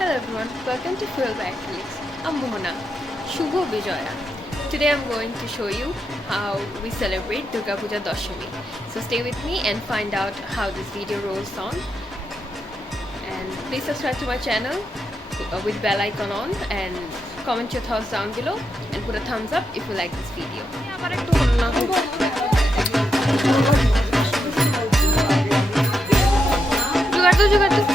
Hello everyone, welcome to Fuel by Acrylics. I'm Mohana, Shubho Bijoya. Today I'm going to show you how we celebrate Durga Dashami. So stay with me and find out how this video rolls on. And please subscribe to my channel with bell icon on and comment your thoughts down below and put a thumbs up if you like this video. जुगाड़ दो